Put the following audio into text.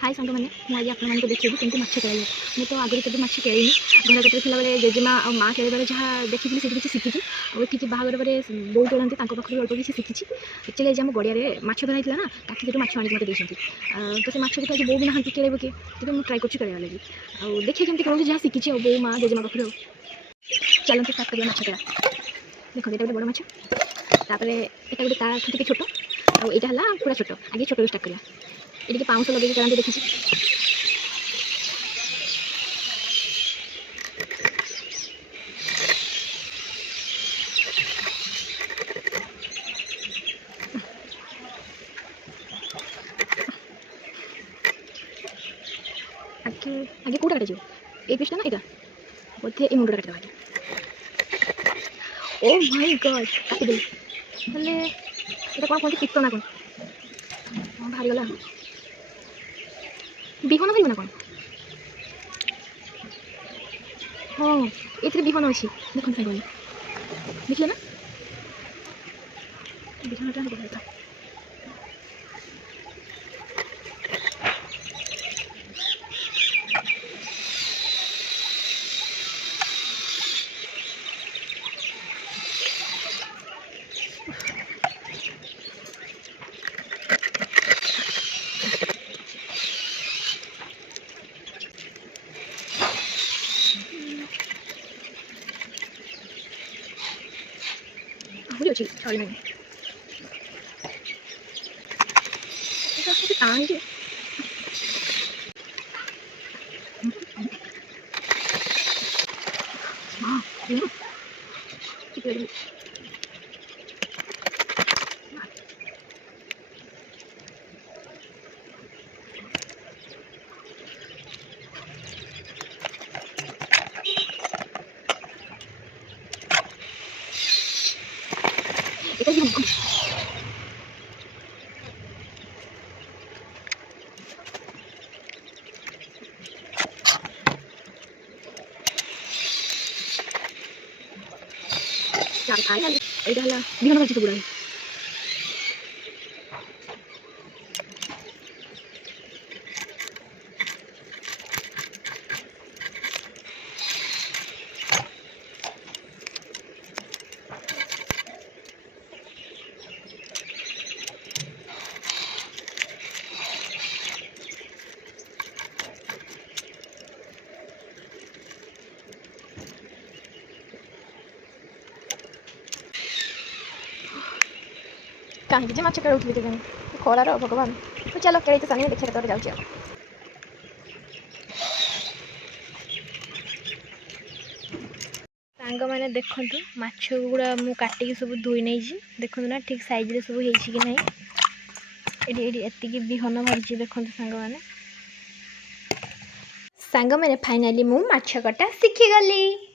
हाय सांग मैंने मुझे आप देखी केमती माछ खेल मुझे तो आगे कभी माछ खेलनी घर कतरे थी जेजेमा और माँ खेल जहाँ देखी से किसी शिखी और बाहागर पर बोई चलती पाखु अल्प किसी शिखी एक्चुअली आज आम गड़िया माछ धरा ना ताकि जो माछ आने मत तो से माछ देखिए बो भी ना खेल कि तेज मुझे ट्राए कर लगे और देखिए केमती कौन जहाँ शिखी और बो माँ जेजेमा पाखु चलते स्टार्ट कर माछ खेला देखो ये गोटे बड़ माछ तापर एटा गोटे ताठू टे छोट और यहाँ पूरा छोट आगे छोट स्टार्ट करा ये पाउंस लगे चलाते देखी आगे आगे कौटा काटा ये पीसटा ना यहाँ बोधे ये मुंडा काटा आगे ओ माय गॉड काटिदेली हेल्ले ये कौन कहते पित्त ना कौन बाहरी गला बिहन धरब ना कौन हाँ ये बिहन अच्छी देखो साइड देखिए ना बिहनटा देखा ahuri अच्छी छड़ी नहीं टाणी जे हाँ चार खाई ना ये बिहन भाजी तो बुढ़ा कहीं जे माछ खेल के खरार भगवान तो चलो खेल तो सानी देखिए तो जाऊँ सांग मैंने देखु माछ गुड़ा मु काटिकी सब धोई नहीं देखु ना ठीक साइज सब हो कि नहीं ये बिहन भरी देखु सांग मैंने फाइनाली मु माछ कटा शिखी गली।